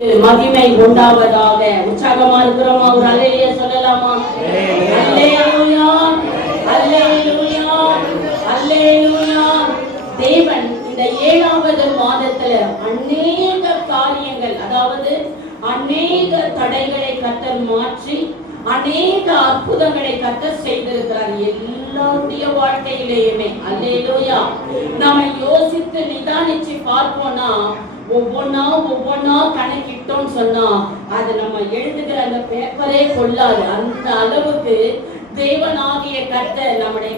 மகிமை உண்டாவதாக. உற்சாகமா இருக்கிறோமா? ஒரு அல்லேலூயா சொல்லலாமா? அல்லேலூயா, அல்லேலூயா, அல்லேலூயா. தேவன் இந்த 7வது மாதத்துல அநேக காரியங்கள், அதாவது அநேக தடைகளை கர்த்தர் மாற்றி அநேக அற்புதங்களை கர்த்தர் செய்திருக்கிறார் எல்லாருடைய வாழ்க்கையிலேயுமே. அல்லேலூயா. நாம யோசித்து நிதானிச்சு பார்ப்போம்னா ஒவ்வொன்னா கணக்கிட்டோம் சொன்னா அது நம்ம எழுதுகிற அந்த பேப்பரே கொள்ளாது. அந்த அளவுக்கு தேவனாகிய கர்த்தர் நம்முடைய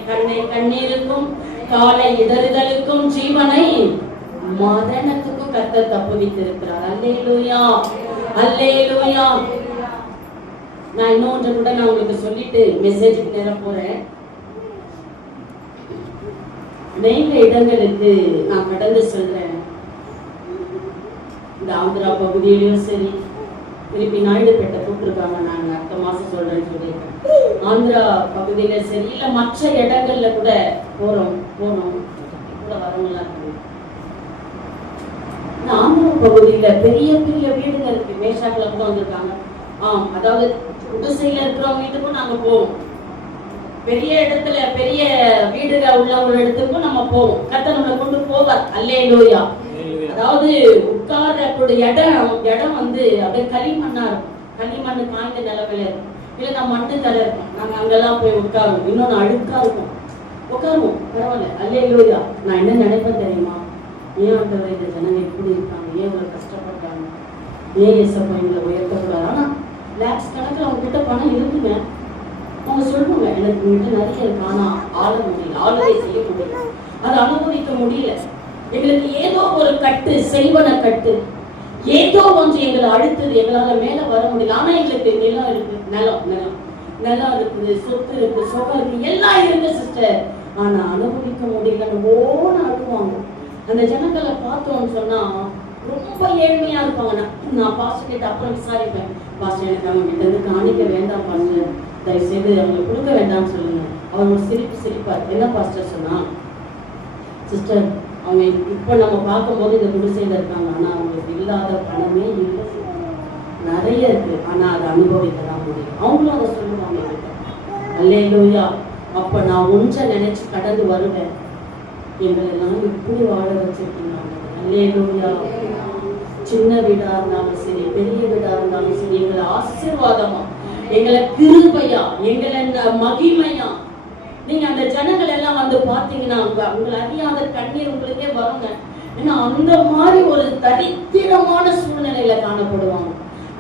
கண்ணீருக்கும் காலை இடறுதலுக்கும் ஜீவனை மரணத்துக்கும் கர்த்தர் தப்புவித்திருக்கிறார். அல்லேலூயா, அல்லேலூயா. நான் இன்னொன்று கூட நான் உங்களுக்கு சொல்லிட்டு மெசேஜுக்கு நேரம் போறேன். அநேக இடங்களுக்கு நான் கடந்து சொல்றேன். இந்த ஆந்திரா பகுதியிலையும் சரி, திருப்பி நாயுடுபேட்டை கூப்பிட்டுருக்காங்க, நாங்க அடுத்த மாசம் சொல்றேன்னு சொல்லியிருக்கேன். ஆந்திரா பகுதியில சரி, இல்ல மற்ற இடங்கள்ல கூட போனோம் கூட வரவங்களா இருக்காங்க. ஆந்திரா பகுதியில பெரிய பெரிய வீடுங்க இருக்கு. மேஷாக்குல கூட வந்திருக்காங்க. அதாவது குடிசையில இருக்கிறவங்க வீட்டுக்கும் நாங்க போவோம். பெரிய இடத்துல பெரிய வீடுக உள்ளவங்க இடத்துக்கும் நம்ம போவோம். கர்த்தர் நம்மளை கொண்டு போவார். அல்லேலூயா. அதாவது உட்கார்றக்கூடிய இடம் வந்து அப்படியே களிமண்ணா இருக்கும். களிமண்ணு காய்ந்த நிலவில இருக்கும். இல்லைன்னா மண்ணு தலை இருக்கும். நாங்க அங்கெல்லாம் போய் உட்காருவோம். இன்னொன்னு அழுக்கா இருக்கும், உட்காருவோம். பரவாயில்ல. அல்லேலூயா. நான் என்ன நினைப்பேன் தெரியுமா? ஏன் ஆண்டவரே இந்த ஜனங்க எப்படி இருக்காங்க, ஏன் இவ்வளவு கஷ்டப்பட்டாங்க, ஏன் இயேசப்பா எங்களை உயர்த்தக்கூடாது? ஆனா லேக்ஸ் கணக்கில் அவங்க கிட்ட பணம் இருக்குங்க. அவங்க சொல்லுவாங்க, எனக்கு உங்ககிட்ட நிறைய இருக்கு, ஆனா ஆள முடியல, ஆளுகை செய்ய முடியல, அதை அனுபவிக்க முடியல. எங்களுக்கு ஏதோ ஒரு கட்டு, செய்வன கட்டு, ஏதோ ஒன்று எங்களை அழுத்தது, எங்களால மேல வர முடியல. ஆனா எங்களுக்கு நிலம் இருக்கு, நிலம் இருக்குது, சொத்து இருக்கு, சுகம் இருக்கு, எல்லாம் இருக்கு சிஸ்டர். ஆனா அனுபவிக்க முடியலன்னு ஓன அழுவாங்க. அந்த ஜனங்களை பார்த்தோம்னு சொன்னா ரொம்ப ஏழ்மையா இருப்பாங்க. நான் பாஸ்டர் கிட்ட அப்புறம் விசாரிப்பேன், பாஸ்டர் எனக்கு அவங்க கிட்ட இருந்து காணிக்க வேண்டாம் பண்ணுங்க, தயவு செய்து அவங்களுக்கு கொடுக்க வேண்டாம்னு சொல்லுங்க. அவர் ஒரு சிரிப்பார். என்ன பாஸ்டர் சொன்னா, சிஸ்டர் அவங்க இப்ப நம்ம பார்க்கும்போது இந்த குடிசையில இருக்காங்க, ஆனா அவங்களுக்கு இல்லாத பணமே இல்லை, நிறைய இருக்கு, ஆனா அதை அனுபவிக்கதான் முடியும். அவங்களும் அதை சொல்லுவாங்க. அல்லேலூயா. அப்ப நான் ஒன்றை நினைச்சு கடந்து வருவேன், எங்களை எல்லாம் எப்படி வாழ வச்சிருக்கீங்க. அல்லேலூயா. சின்ன வீடா இருந்தாலும் சரி, பெரிய வீடா இருந்தாலும் சரி, எங்களை ஆசீர்வாதமா, எங்களை கிருபையா, எங்களை மகிமையா. நீங்க அந்த ஜனங்கள் எல்லாம் வந்து பாத்தீங்கன்னா உங்களை அறியாத கண்ணீர் உங்களுக்கே வருங்க. ஏன்னா அந்த மாதிரி ஒரு தரித்திரமான சூழ்நிலையில காணப்படுவாங்க.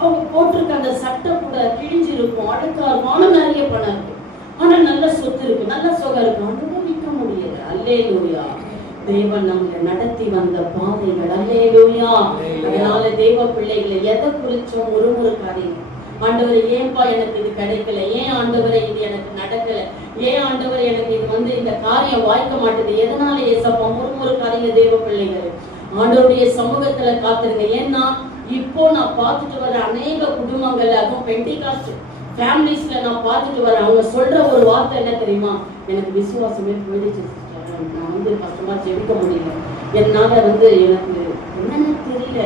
அவங்க போட்டிருக்க அந்த சட்டை கூட கிழிஞ்சு இருக்கும், அடுக்காரமான நிறைய பணம் இருக்கு, ஆனா நல்ல சொத்து இருக்கு, நல்ல சுகம் இருக்கு, அனுபவிக்க முடியல. அல்லேலூயா. தேவன் நம்மளை நடத்தி வந்த பாதைகள். அல்லேலூயா. அதனால தேவ பிள்ளைகளை எதை குறிச்சும் முறுமுறுக்காதீங்க. ஆண்டவரை ஏன்பா எனக்கு இது கிடைக்கல, ஏன் ஆண்டவரை இது எனக்கு நடக்கல, ஏன் ஆண்டவரை எனக்கு இது வந்து இந்த காரியம் வாய்க்க மாட்டேது, எதனால ஏசப்பா முறுமுறுக்காதீங்க. தேவ பிள்ளைகள் ஆண்டவருடைய சமூகத்துல காத்துருங்க. ஏன்னா இப்போ நான் பார்த்துட்டு வர அநேக குடும்பங்கள், அதுவும் பெண்டிகாஸ்ட் ஃபேமிலிஸ்ல நான் பார்த்துட்டு வரேன். அவங்க சொல்ற ஒரு வார்த்தை என்ன தெரியுமா? எனக்கு விசுவாசமே போயிடுச்சு சிஸ்டர், நான் வந்து கஷ்டமா ஜெபிக்க முடியல, என்னால வந்து எனக்கு என்னன்னு தெரியல,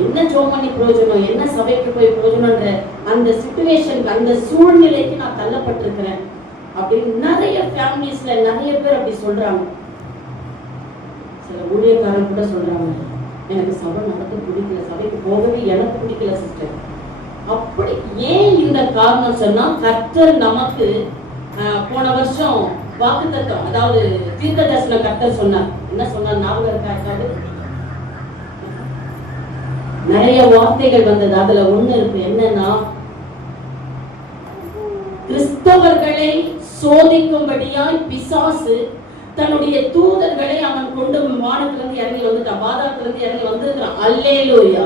என்ன ஜோம் பண்ணி பிரயோஜனம், என்ன சபைக்கு போய் பிரயோஜனம்ன்ற அந்த சிச்சுவேஷன், அந்த சூழ்நிலைக்கு நான் தள்ளப்பட்டிருக்கிறேன் அப்படின்னு நிறைய ஃபேமிலிஸ்ல நிறைய பேர் அப்படி சொல்றாங்க. சில ஊழியக்காரர் கூட சொல்றாங்க, எனக்கு சபை நடத்த பிடிக்கல, சபைக்கு போகவே எனக்கு பிடிக்கல சிஸ்டர். அப்படி ஏன் இந்த காரணம் சொன்னா, கர்த்தர் நமக்கு போன வருஷம் வாக்குத்தத்தம், அதாவது தீர்க்க தரிசனம் கர்த்தர் சொன்னார். என்ன சொன்னார் ஞாபகம் இருக்காது? நிறைய வார்த்தைகள் வந்தது. அதுல ஒண்ணு இருக்கு, என்னன்னா கிறிஸ்தவர்களை சோதிக்கும்படியாய் பிசாசு தன்னுடைய தூதர்களை அவன் கொண்டு வானத்திலிருந்து இறங்கி வந்துட்டான், பாதாளத்திலிருந்து இறங்கி வந்திருக்கிறான். அல்லேலூயா.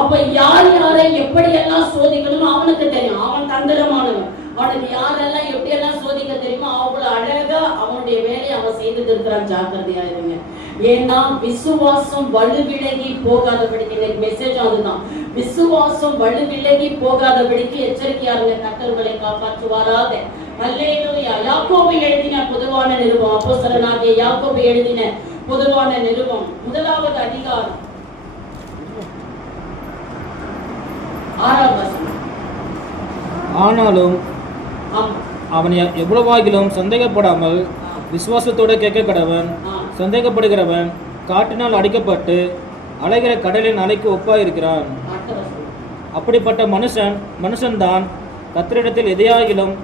அப்ப யார் யாரை எப்படி எல்லாம் சோதிக்கணும் அவனுக்கு தெரியும். அவன் தந்திரமானவன். அவனுக்கு யாரெல்லாம் எப்படி எல்லாம் சோதிக்க தெரியுமோ அவ்வளவு அழகா அவனுடைய வேலையை அவன் செய்துட்டு இருக்கிறான். ஜாக்கிரதையா இருங்க. ஏன்னா விசுவாசம் வலுவிலகி போகாதபடிக்கு, இன்னைக்கு மெசேஜ் அதுதான், விசுவாசம் வலுவிலகி போகாதபடிக்கு எச்சரிக்கையா இருங்க. கர்த்தர்களை காப்பாற்றுவாராக. அல்லேலூயா. யாக்கோபு எழுதின பொதுவான நிருபம், அப்போஸ்தலனாகிய யாக்கோபு எழுதின பொதுவான நிருபம் 1வது அதிகாரம் 6வது வசனம். ஆனாலும் அவன் எவ்வளவாகிலும் சந்தேகப்படாமல் விசுவாசத்தோட கேட்க கடவன். சந்தேகப்படுகிறவன் காற்றினால் அடிக்கப்பட்டு அலைகிற கடலின் அலைக்கு ஒப்பாயிருக்கிறான். அப்படிப்பட்ட மனுஷன்தான் கர்த்தரிடத்தில் எதையாகிலும்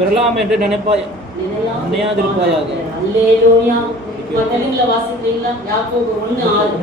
பெறலாம் என்று நினையாதிருப்பாயாக. அல்லேலூயா. மத்தவங்கள வாசிக்கிறீங்களா? யாக்கோபு 1:6.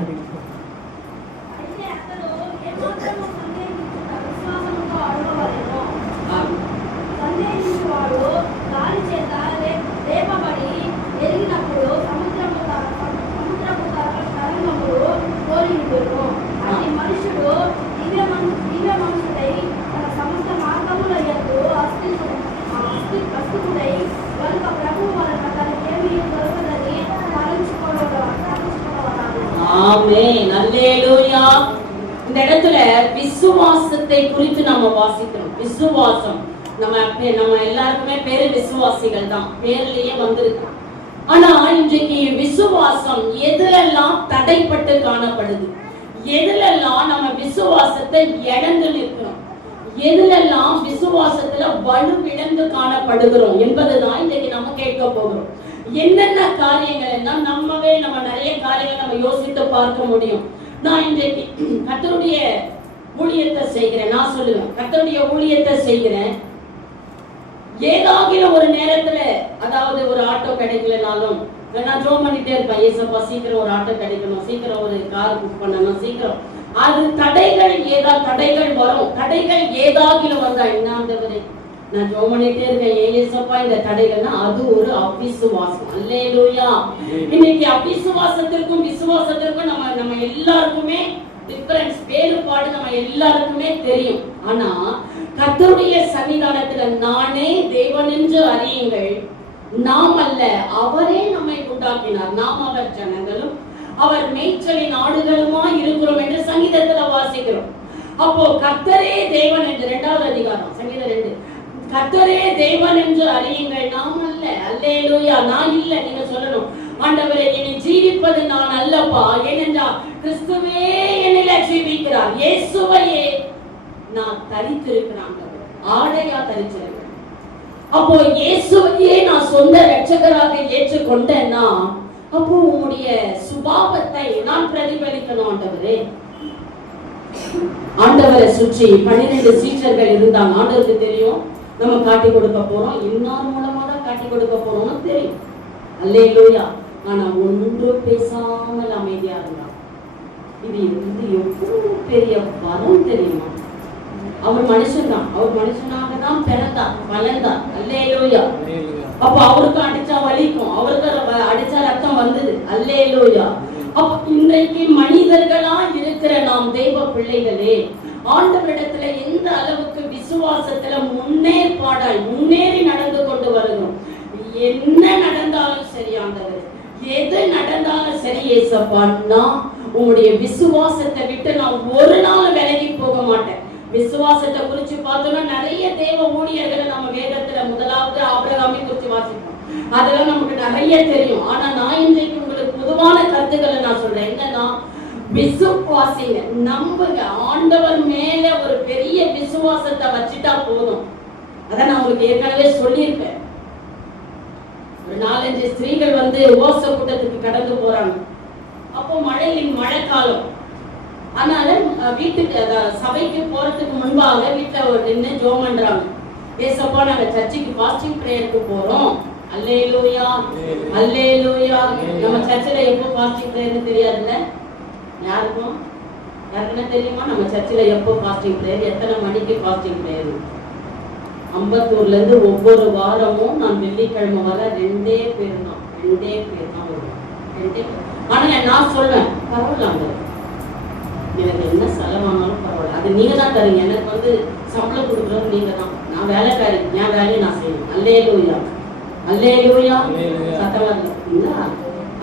ஆமென். அல்லேலூயா. இந்த இடத்துல விசுவாசத்தை குறித்து நாம வாசிக்கிறோம். விசுவாசம் நம்ம எல்லாருக்குமே பேரு விசுவாசிகள் தான், பேர்லயே வந்திருக்கு. ஆனா இன்றைக்கு விசுவாசம் எதுலெல்லாம் தடைப்பட்டு காணப்படுது, எதுலெல்லாம் நம்ம விசுவாசத்தை இழந்து நிற்கிறோம், எதுலெல்லாம் விசுவாசத்துல வலுவிழந்து காணப்படுகிறோம் என்பதுதான் இன்றைக்கு நம்ம கேட்க போகிறோம். என்னென்ன காரியங்கள் என்ன நம்ம நிறைய காரியங்கள் நம்ம யோசித்து பார்க்க முடியும். நான் இன்றைக்கு கர்த்தருடைய ஊழியத்தை செய்கிறேன். நான் சொல்லுவேன், கர்த்தருடைய ஊழியத்தை செய்கிறேன். ஏதாகிலும் ஒரு நேரத்துல, அதாவது ஒரு ஆட்டோ கிடைக்கலனாலும் நான் ஜோம் பண்ணிட்டே இருப்பேன், ஏசப்பா சீக்கிரம் ஒரு ஆட்டோ கிடைக்கணும், சீக்கிரம் ஒரு கார் புக் பண்ணணும், சீக்கிரம். அது தடைகள் வரும். தடைகள் ஏதாகிலும் வந்தா என்ன ஆண்டவரே நான் ஜோம் பண்ணிட்டே இருக்கேன், ஏசப்பா இந்த தடைகள்னா அது ஒரு அவிசுவாசம். அல்லேலூயா. இன்னைக்கு அவிசுவாசத்திற்கும் விசுவாசத்திற்கும் நம்ம எல்லாருக்குமே டிஃபரன்ஸ், வேறுபாடு நம்ம எல்லாருக்குமே தெரியும். ஆனா கர்த்தருடைய சன்னிதானத்துல நானே தேவன் என்று அறியுங்கள், நாம் அல்ல அவரே நம்மை உண்டாக்கினார், நாம் அவர் ஜனங்களும் அவர் மேய்ச்சலின் ஆடுகளுமா இருக்கிறோம் என்று சங்கீதத்துல வாசிக்கிறோம். அப்போ கர்த்தரே தேவன் என்று 2வது அதிகாரம் சங்கீதம் 2, கர்த்தரே தேவன் என்று அறியுங்கள், நாம் அல்ல. அல்லேலூயா. நான் இல்ல, நீங்க சொல்லணும், ஆண்டவரே என்னை ஜீவிப்பது நான் அல்லப்பா, ஏனென்றால் கிறிஸ்துவே என்னில ஜீவிக்கிறார், இயேசுவையே நான் தரித்திருக்கிறேன், ஆடையா தரிச்சிருக்கிறேன். அப்போ இயேசுவையே நான் சொந்த இரட்சகராக ஏற்றுக்கொண்டேன்னா அப்போ உம்முடைய சுபாவத்தை நான் பிரதிபலிக்கணும் ஆண்டவரே. ஆண்டவரை சுற்றி 12 சீஷர்கள் இருந்தாங்க. ஆண்டவருக்கு தெரியும் நம்ம காட்டி கொடுக்க போறோம், இன்னார் மூலமா தான் காட்டி கொடுக்க போறோம்னு தெரியும். அல்லேலூயா. ஆனா ஒன்று பேசாமல் அமைதியா இருந்தா இது எவ்வளவு பெரிய வரம் தெரியுமா? அவர் மனுஷன் தான், அவர் மனுஷனாக தான் பிறந்தார், வளர்ந்தார். அல்லேலூயா. அப்ப அவருக்கு அடிச்சா வலிக்கும், அவருக்கு அடிச்சா ரத்தம் வந்தது. அல்லேலூயா. அப்ப இன்றைக்கு மனிதர்களா இருக்கிற நாம் தெய்வ பிள்ளைகளே ஆண்டவரிடத்துல எந்த அளவுக்கு விசுவாசத்துல முன்னேறி நடந்து கொண்டு வருகிறோம். என்ன நடந்தாலும் சரி ஆண்டவர், எது நடந்தாலும் சரி ஏசப்பா, நான் உங்களுடைய விசுவாசத்தை விட்டு நான் ஒரு நாள் விலகி போக மாட்டேன். விசுவாசத்தை குறிச்சு பார்த்தோம்னா நிறைய தேவ ஊழியர்களை நம்ம வேதத்துல முதலாவது ஆபிரகாமை குறிச்சு வாசிப்போம், அதெல்லாம் நமக்கு நிறைய தெரியும். ஆனா நான் இன்றைக்கு உங்களுக்கு பொதுவான கருத்துக்களை நான் சொல்றேன். என்னன்னா, விசுவாசிங்க, நம்புங்க, ஆண்டவர் மேல ஒரு பெரிய விசுவாசத்தை வச்சுட்டா போதும். அதான் நான் உங்களுக்கு ஏற்கனவே சொல்லியிருப்பேன். ஒரு 4-5 ஸ்திரீகள் ஓச கூட்டத்துக்கு கடந்து போறாங்க. அப்போ மழைக்காலம், அதனால வீட்டுக்கு சபைக்கு போறதுக்கு முன்பாக வீட்டுல நின்று ஜோம் பண்றாங்க. ஏசப்பா நாங்க சர்ச்சுக்கு ஃபாஸ்டிங் பிரேயருக்கு போறோம். அல்லேலூயா, அல்லேலூயா. நம்ம சர்ச்சில் எப்போ ஃபாஸ்டிங் பிரேயர்னு தெரியாதுல்ல யாருக்குன்னா தெரியுமா? நம்ம சர்ச்சில் எப்போ ஃபாஸ்டிங் பிரேயர், எத்தனை மணிக்கு ஃபாஸ்டிங் பிரேயர்? அம்பத்தூர்ல இருந்து ஒவ்வொரு வாரமும் நான் வெள்ளிக்கிழமை வர 2 பேர் தான் வருவேன். 2 பேர். ஆனா நான் சொல்றேன், பரவாயில்ல, எனக்கு என்ன செலவானாலும் பரவாயில்ல, அது நீங்க தான் தரீங்க, எனக்கு சம்பளம் கொடுக்குறது நீங்க தான், நான் வேலைக்காரி, என் வேலையை நான் செய்யணும். அல்லேலூயா, அல்லேலூயா. சத்தமா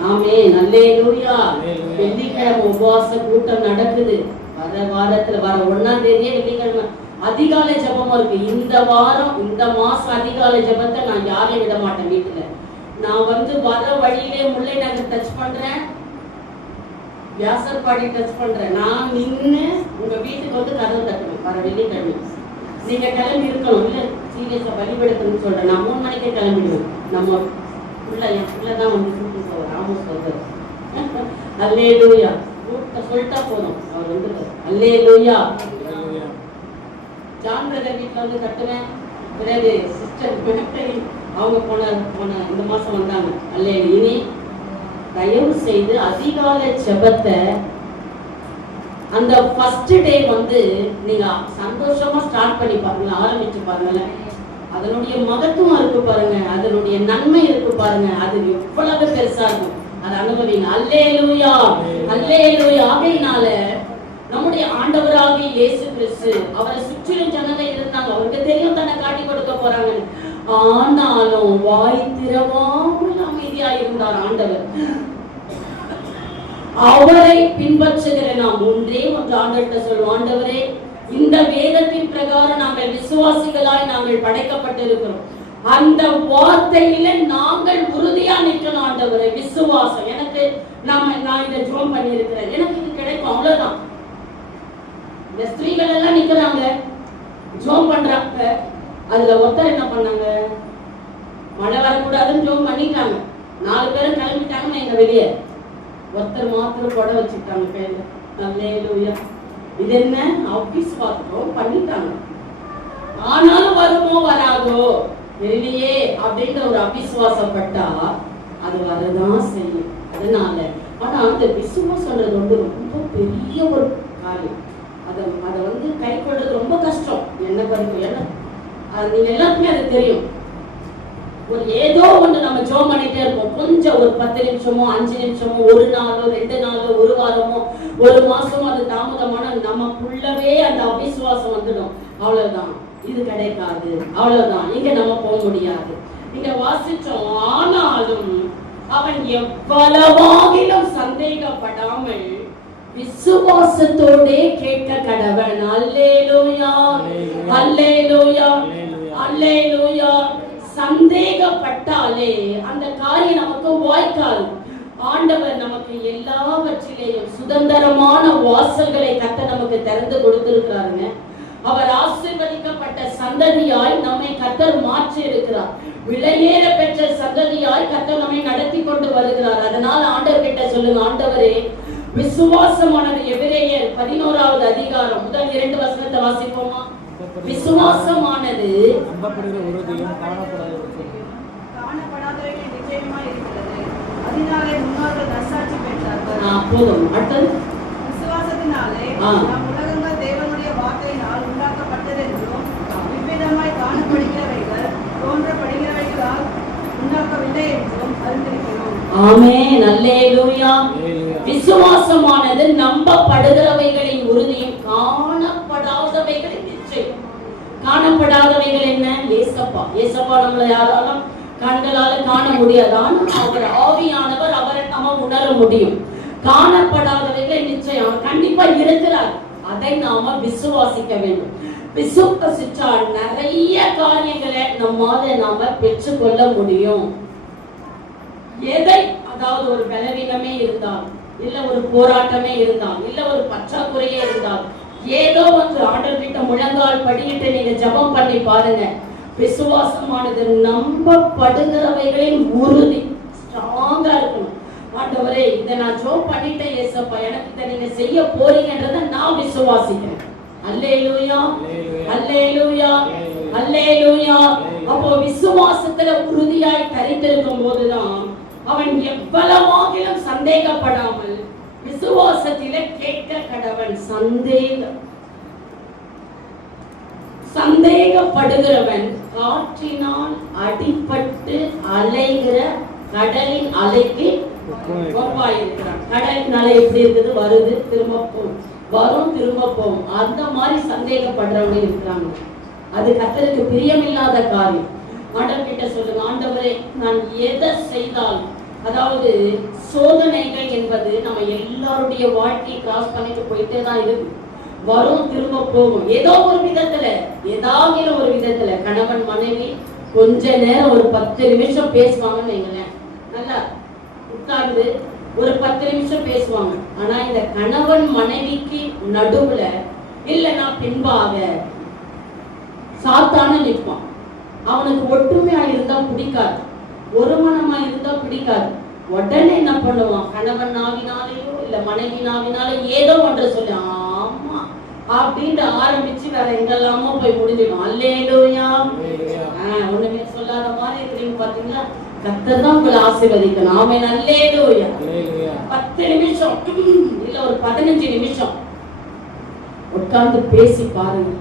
ஆமென், அல்லேலூயா. வெள்ளிக்கிழமை உபவாச கூட்டம் நடக்குது. வர வாரத்துல வர 1ஆம் தேதியே வெள்ளிக்கிழமை அதிகாலை ஜபமா இருக்கு. இந்த வாரம் இந்த மாசம் அதிகாலை ஜபத்தை நான் யாரையும் விட மாட்டேன். வீட்டுல நான் வர வழியிலே முல்லை நகர் டச் பண்றேன், வியாசர்பாடி டச் பண்றேன். நான் நின்று உங்க வீட்டு வீட்டுக்கு வந்து கதவு தட்டணும். வர வெள்ளிக்கிழமை நீங்க கிளம்பி இருக்கணும். இல்ல சீரியஸா வழிபடுத்தணும்னு சொல்றேன். நான் 3 மணிக்கே கிளம்பிடுவேன். நம்ம என் பிள்ளைதான் வந்து கூப்பிட்டு போவார். ஆமோஸ் சொல்றாரு அல்லேலூயா சொல்லிட்டா போதும், அவர் வந்து அல்லேலூயா. ஜான் பிரதர் வீட்டுல வந்து கட்டுவேன். பிறகு சிஸ்டர் அவங்க போன இந்த மாசம் வந்தாங்க. அல்லேலூயா. இனி தயவு செய்து அதிகாலை ஜெபத்தை அந்த ஃபர்ஸ்ட் டே வந்து நீங்க சந்தோஷமா ஸ்டார்ட் பண்ணி பாருங்க, ஆரம்பிச்சு பாருங்க. அதனுடைய மகத்துவம் இருக்கு பாருங்க, அதனுடைய நன்மை இருக்கு பாருங்க, அது எவ்வளவு பெருசா இருக்கும். அதை அனுபவிங்க. அல்லேலூயா அல்லேலூயா. ஆகையினால நம்முடைய ஆண்டவராகிய இயேசு கிறிஸ்து அவரை சுற்றிலும் ஜனங்கள் இருந்தாங்க. அவருக்கு தெரியும் தன்னை காட்டி கொடுக்க போறாங்க. ஆனாலும் வாய் திறவாமல் அமைதியா இருந்தார் ஆண்டவர். அவரை பின்பற்றுகிற நாம் ஒன்றே ஒன்று ஆண்டவர்கிட்ட சொல்லுவோம், ஆண்டவரே இந்த வேதத்தின் பிரகாரம் நாங்கள் விசுவாசிகளாய் நாங்கள் படைக்கப்பட்டிருக்கிறோம். அந்த வார்த்தையில நாங்கள் உறுதியா நிற்கணும் ஆண்டவரே. விசுவாசம் எனக்கு நான் இதை ஜோம் பண்ணி இருக்கிறேன், எனக்கு இது கிடைக்கும், அவ்வளவுதான். இந்த ஸ்திரீகள் எல்லாம் நிக்கிறாங்க, ஜோம் பண்றாங்க. அதுல ஒருத்தர் என்ன பண்ணாங்க, மழை வரக்கூடாதுன்னு ஜோம் பண்ணிட்டாங்க. 4 பேரும் கிளம்பிட்டாங்கன்னு எங்க வெளியே. ஒருத்தர் மாத்திரம் கொடை வச்சுட்டாங்க கையில. அல்லேலூயா. இது என்ன ஆபீஸ் வார்த்தோம் பண்ணிட்டாங்க. ஆனாலும் வருமோ வராதோ தெரியலையே அப்படின்ற ஒரு அவிசுவாசப்பட்டா அது வரதான் செய்யும். அதனால ஆனா அந்த விசுவாசம்ன்றது வந்து ரொம்ப பெரிய ஒரு காரியம். அதை வந்து கை கொள்றது ரொம்ப கஷ்டம். என்ன படிக்கும், ஏன்னா நீங்க எல்லாருக்குமே அது தெரியும். ஒரு ஏதோ ஒன்று நம்ம ஜோம் பண்ணிட்டே இருப்போம். கொஞ்சம் ஒரு 10 நிமிஷமோ 5 நிமிஷமோ, 1 நாளோ 2 நாளோ 1 வாரமோ 1 மாசமோ அது தாமதமான நமக்குள்ளவே அந்த அவிசுவாசம் வந்துடும். அவ்வளவுதான், இது கிடைக்காது, அவ்வளவுதான், இங்க நம்ம போக முடியாது. இங்க வாசிச்சோம். ஆனாலும் அவன் எவ்வளவாகிலும் சந்தேகப்படாமல் விசுவாசத்தோடே கேட்க கடவன். அல்லேலூயா அல்லேலூயா அல்லேலூயா. சந்தேகப்பட்டாலே அந்த காரியம் நமக்கு வாய்க்காது. ஆண்டவர் நமக்கு எல்லாவற்றிலேயும் சுதந்திரமான வாசல்களை கர்த்தர் நமக்கு திறந்து கொடுத்திருக்கிறாருங்க. அவர் ஆசீர்வதிக்கப்பட்ட சந்ததியாய் நம்மை கர்த்தர் மாற்றி இருக்கிறார். விலையேற பெற்ற சந்ததியாய் கர்த்தர் நம்மை நடத்தி கொண்டு வருகிறார். அதனால ஆண்டவர் கிட்ட சொல்லுங்க, ஆண்டவரே விசுவாசமானது. எபிரேயர் 11வது அதிகாரம் முதல் 2 வசனத்தை வாசிப்போமா? விசுவாசமானது காணப்படாதவைகள் நிச்சயமாய் இருக்கிறது. அதனாலே முன்னோர்கள் நற்சாட்சி பெற்றார்கள். போதும். அடுத்தது விசுவாசத்தினாலே நாம் உலகங்கள் தேவனுடைய வார்த்தையினால் உண்டாக்கப்பட்டதென்றும் இவ்விதமாய் காணப்படுகிறவைகள் தோன்றப்படுகிறவைகளால் உண்டாக்கவில்லை என்றும் அறிந்திருக்கிறோம். ஆமென். அல்லேலூயா. விசுவாசமானது நம்பப்படுகிறவைகளின் உறுதியும் காணப்படாதவைகளின் நிச்சயம். காணப்படாதவைகள் என்ன? ஏசப்பா. ஏசப்பா நம்மளை யாராலும் கண்களால காண முடியாது. ஆனால் அவர் ஆவியானவர், அவரை நம்ம உணர முடியும். காணப்படாதவைகள் நிச்சயம் கண்டிப்பா இருக்கிறார். அதை நாம விசுவாசிக்க வேண்டும். விசுவாசிச்சால் நிறைய காரியங்களை நாம பெற்றுக்கொள்ள முடியும். எதை, அதாவது ஒரு பலவீனமே இருந்தால், இல்ல ஒரு போராட்டமே இருந்தால், இல்ல ஒரு பற்றாக்குறையே இருந்தால், ஏதோ ஒன்று ஆண்டவர் கிட்ட முழங்கால் படியிட்டு நீங்க ஜெபம் பண்ணி பாருங்க. விசுவாசமானது நம்பப்படுகிறவைகளின் உறுதி ஸ்ட்ராங்கா இருக்கணும். ஆண்டவரே இதை நான் ஜெபம் பண்ணிட்டேன் ஏசப்பா, எனக்கு இதை நீங்க செய்ய போறீங்கன்றத நான் விசுவாசிக்கிறேன். அல்லேலூயா அல்லேலூயா அல்லேலூயா. அப்போ விசுவாசத்துல உறுதியாய் தரித்திருக்கும் போதுதான் அவன் எவ்வளவாகிலும் சந்தேகப்படாமல் விசுவாசத்தில கேட்க கடவன். சந்தேகப்படுகிறவன் காற்றினால் அடிபட்டு அலைகிற கடலின் அலைக்கு ஒப்பாயிருக்கிறான். கடலின் அலை எப்படி இருக்குது? வருது திரும்ப போகும், வரும் திரும்ப போகும். அந்த மாதிரி சந்தேகப்படுறவங்க இருக்கிறாங்க. அது கர்த்தருக்கு பிரியமில்லாத காரியம். ஆண்டவர் கிட்ட சொல்லுங்க, ஆண்டவரே நான் எதை செய்தாலும், அதாவது சோதனைகள் என்பது நம்ம எல்லாருடைய வாழ்க்கையை கிராஸ் பண்ணிட்டு போயிட்டே தான் இருக்கு. வரும் திரும்ப போகும். ஏதோ ஒரு விதத்துல, ஏதாவது ஒரு விதத்துல கணவன் மனைவி கொஞ்ச நேரம் ஒரு 10 நிமிஷம் பேசுவாங்கன்னு வைங்களேன். நல்லா உட்கார்ந்து ஒரு 10 நிமிஷம் பேசுவாங்க. ஆனா இந்த கணவன் மனைவிக்கு நடுவுல இல்லைன்னா பின்பாக சாத்தான நிற்பான். அவனுக்கு ஒற்றுமையா இருந்தா பிடிக்காது, ஒரு மனமா இருந்தா பிடிக்காது. உடனே என்ன பண்ணுவான்? கணவன் நாவினாலேயோ இல்ல மனைவி நாவினாலே ஏதோ ஒன்று சொல்லி ஆமா அப்படின்னு ஆரம்பிச்சு வேற எங்கெல்லாமோ போய் முடிஞ்சிடும். அல்லேலூயா. ஒண்ணுமே சொல்லாத மாதிரி இருக்கிறீங்க பாத்தீங்களா? கர்த்தர் தான் உங்களை ஆசீர்வதிக்கணும். ஆமென். அல்லேலூயா. 10 நிமிஷம் இல்ல ஒரு 15 நிமிஷம் உட்கார்ந்து பேசி பாருங்க.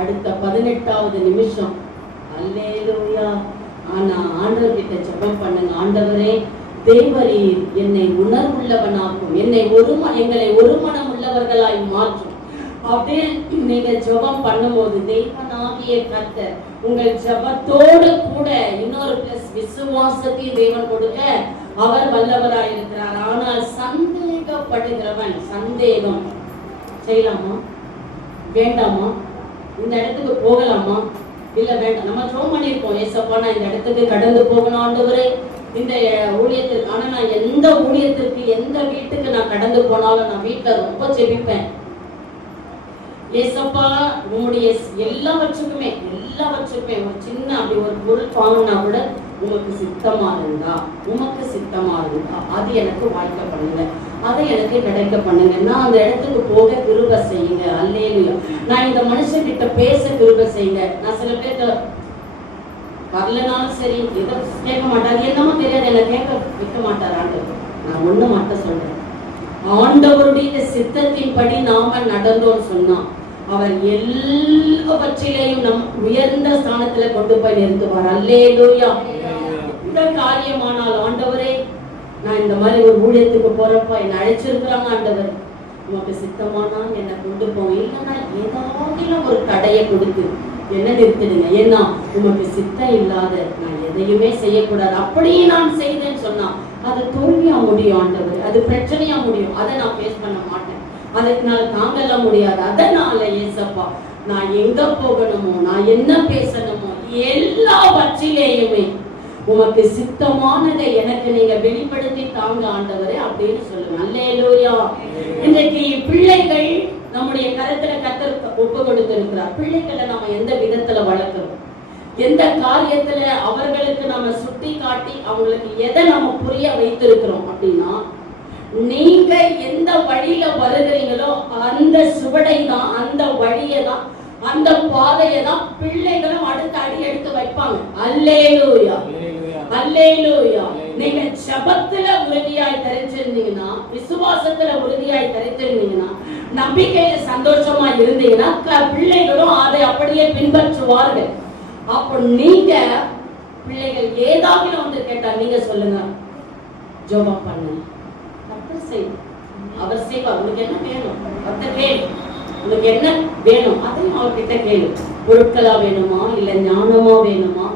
அடுத்த 18வது நிமிஷம் அல்லேலூயா. ஆனா ஆண்டவர் கிட்ட ஜெபம் பண்ணுங்க. ஆண்டவரே, தேவரீர் என்னை உணர்வுள்ளவனாக்கும், எங்களை ஒரு மனம் உள்ளவர்களாய் மாற்றும். அப்படியே நீங்க ஜெபம் பண்ணும்போது தேவனாகிய கர்த்தர் உங்கள் ஜெபத்தோடு கூட இன்னொரு பிளஸ் விசுவாசத்தையும் தேவன் கொடுக்க அவர் வல்லவராய் இருக்கிறார். ஆனால் சந்தேகப்படுகிறவன் சந்தேகம் செய்யலாமா வேண்டாமா? இந்த இடத்துக்கு போகலாமா இல்ல வேண்டாம்? நம்ம ஜெபம் பண்ணிருக்கோம், ஏசப்பா நான் இந்த இடத்துக்கு கடந்து போகணும் ஆண்டவரே, இந்த ஊழியத்திற்கு. ஆனா நான் எந்த ஊழியத்திற்கு எந்த வீட்டுக்கு நான் கடந்து போனாலும் நான் வீட்டுல ரொம்ப ஜெபிப்பேன். ஏசப்பா உங்களுடைய எல்லாவற்றுக்குமே ஒரு சின்ன அப்படி ஒரு பொருள் வாங்கினா கூட உமக்கு சித்தமா இருந்தா அது எனக்கு வாய்க்க பண்ணுங்க, அதை எனக்கு கிடைக்க பண்ணுங்க. நான் அந்த இடத்துக்கு போக கிருபை செய்யுங்க. அல்லேலூயா. நான் இந்த மனுஷன் கிட்ட பேச கிருபை செய்யுங்க. நான் சில பேர்த்த வரலனாலும் சரி எதோ கேட்க மாட்டாரு, என்னமோ தெரியாது, என்ன கேட்க வைக்க மாட்டார் ஆண்டவர். நான் ஒண்ணு மட்டும் சொல்றேன், ஆண்டவருடைய சித்தத்தின்படி நாம நடந்தோம்னு சொன்னா அவர் எல்லாவற்றிலையும் நம் உயர்ந்த ஸ்தானத்துல கொண்டு போய் நிறுத்துவார். அல்லேலூயா. இந்த காரியமானால் ஆண்டவரே நான் இந்த மாதிரி ஒரு ஊழியத்துக்கு போறப்ப என்ன அழைச்சிருக்கிறாங்க ஆண்டவர், உனக்கு சித்தமானா என்னை கொண்டு போங்க, இல்லைன்னா ஏதாவது ஒரு தடையை கொடுத்து என்ன நிறுத்திடுங்க. ஏன்னா உமக்கு சித்தம் இல்லாத நான் எதையுமே செய்யக்கூடாது. அப்படியே நான் செய்தேன்னு சொன்னா அது தோல்வியா முடியும் ஆண்டவர், அது பிரச்சனையா முடியும். அதை நான் ஃபேஸ் பண்ண மாட்டேன், அதுக்கு நான் தாங்கலாம் முடியாது. அதனால ஏசப்பா நான் எங்க போகணுமோ, நான் என்ன பேசணுமோ எல்லாவற்றிலேயுமே உமக்கு சித்தமானதை எனக்கு நீங்க வெளிப்படுத்தி தாங்க ஆண்டவரே அப்படின்னு சொல்லுங்க. அல்லேலூயா. இன்றைக்கு பிள்ளைகள் நம்முடைய கருத்துல கர்த்தர் ஒப்பு கொடுத்திருக்கிறார். பிள்ளைகளை நாம எந்த விதத்துல வளர்க்கிறோம், எந்த காரியத்துல அவர்களுக்கு நாம சுட்டி காட்டி அவங்களுக்கு எதை நாம புரிய வைத்திருக்கிறோம் அப்படின்னா, நீங்க எந்த வழியில வருகிறீங்களோ அந்த சுவடை தான், அந்த வழியை தான், அந்த பாதையை தான் பிள்ளைகளும் அடுத்த அடி எடுத்து வைப்பாங்க. அல்லேலூயா. அல்லேலூயா. நீங்க ஜெபத்துல உறுதியாய் தரிச்சிருந்தீங்கன்னா, விசுவாசத்துல உறுதியாய் தரிச்சிருந்தீங்கன்னா, நம்பிக்கையில சந்தோஷமா இருந்தீங்கன்னா பிள்ளைகளும் அதை அப்படியே பின்பற்றுவார்கள். அப்ப நீங்க பிள்ளைகள் ஏதாவது ஒன்று கேட்டா நீங்க சொல்லுங்க, ஜெபம் பண்ணு, அவர் செய்வார். உனக்கு என்ன வேணும் உனக்கு என்ன வேணும் அதையும் அவர்கிட்ட கேளு. பொருட்களா வேணுமா, இல்ல ஞானமா வேணுமா,